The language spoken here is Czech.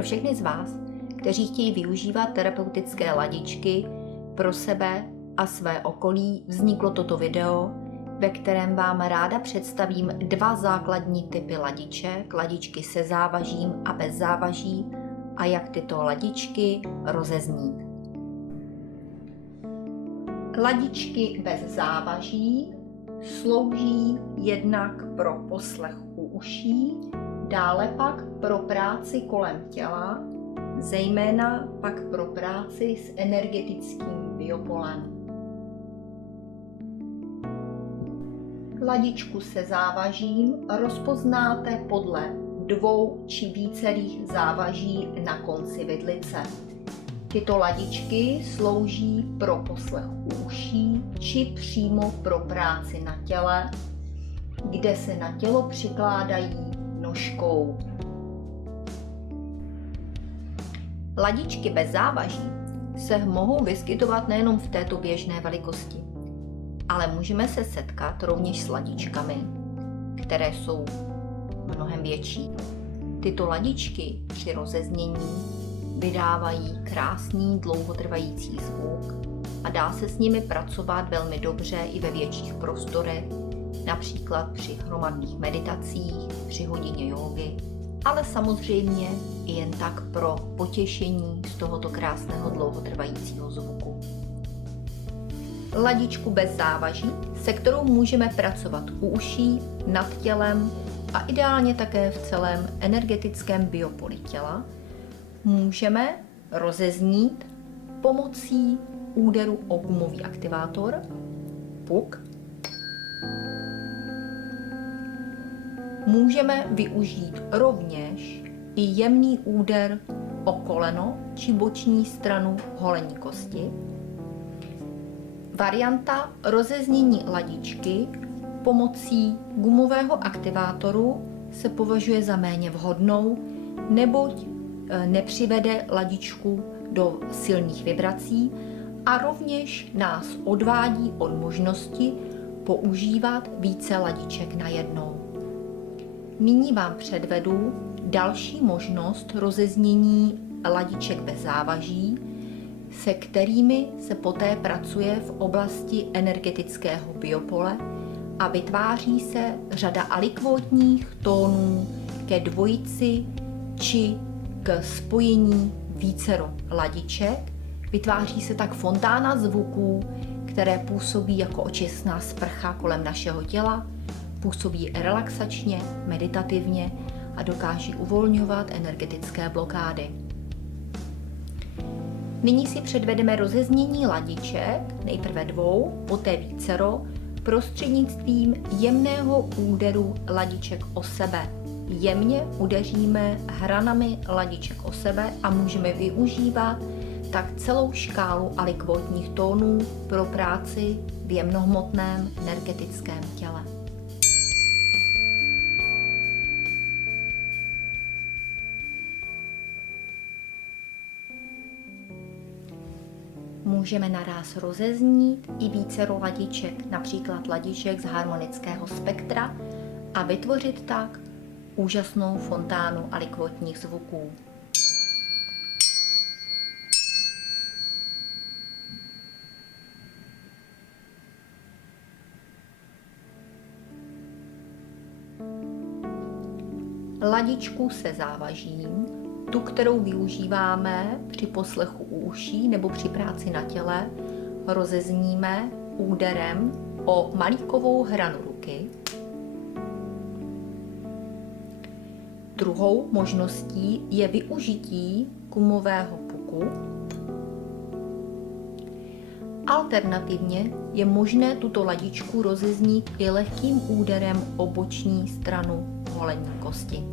Pro všechny z vás, kteří chtějí využívat terapeutické ladičky pro sebe a své okolí, vzniklo toto video, ve kterém vám ráda představím 2 základní typy ladiček, ladičky se závažím a bez závaží, a jak tyto ladičky rozeznít. Ladičky bez závaží slouží jednak pro poslech u uší, dále pak pro práci kolem těla, zejména pak pro práci s energetickým biopolem. Ladičku se závažím rozpoznáte podle 2 či vícerých závaží na konci vidlice. Tyto ladičky slouží pro poslech u uší či přímo pro práci na těle, kde se na tělo přikládají nožkou. Ladičky bez závaží se mohou vyskytovat nejenom v této běžné velikosti, ale můžeme se setkat rovněž s ladičkami, které jsou mnohem větší. Tyto ladičky při rozeznění vydávají krásný dlouhotrvající zvuk a dá se s nimi pracovat velmi dobře i ve větších prostorech, například při hromadných meditacích, při hodině jógy, ale samozřejmě i jen tak pro potěšení z tohoto krásného dlouhotrvajícího zvuku. Ladičku bez závaží, se kterou můžeme pracovat u uší, nad tělem a ideálně také v celém energetickém biopoli těla, můžeme rozeznít pomocí úderu o gumový aktivátor, puk. Můžeme využít rovněž i jemný úder o koleno či boční stranu holenní kosti. Varianta rozeznění ladičky pomocí gumového aktivátoru se považuje za méně vhodnou, neboť nepřivede ladičku do silných vibrací a rovněž nás odvádí od možnosti používat více ladiček najednou. Nyní vám předvedu další možnost rozeznění ladiček bez závaží, se kterými se poté pracuje v oblasti energetického biopole a vytváří se řada alikvotních tónů ke dvojici či k spojení vícero ladiček. Vytváří se tak fontána zvuků, které působí jako očistná sprcha kolem našeho těla, působí relaxačně, meditativně a dokáží uvolňovat energetické blokády. Nyní si předvedeme rozeznění ladiček, nejprve 2, poté vícero, prostřednictvím jemného úderu ladiček o sebe. Jemně udeříme hranami ladiček o sebe a můžeme využívat tak celou škálu alikvotních tónů pro práci v jemnohmotném energetickém těle. Můžeme naráz rozeznít i vícero ladiček, například ladiček z harmonického spektra, a vytvořit tak úžasnou fontánu alikvotních zvuků. Ladičku se závažím, tu, kterou využíváme při poslechu u uší nebo při práci na těle, rozezníme úderem o malíkovou hranu ruky. Druhou možností je využití gumového puku. Alternativně je možné tuto ladičku rozeznít i lehkým úderem o boční stranu holenní kosti.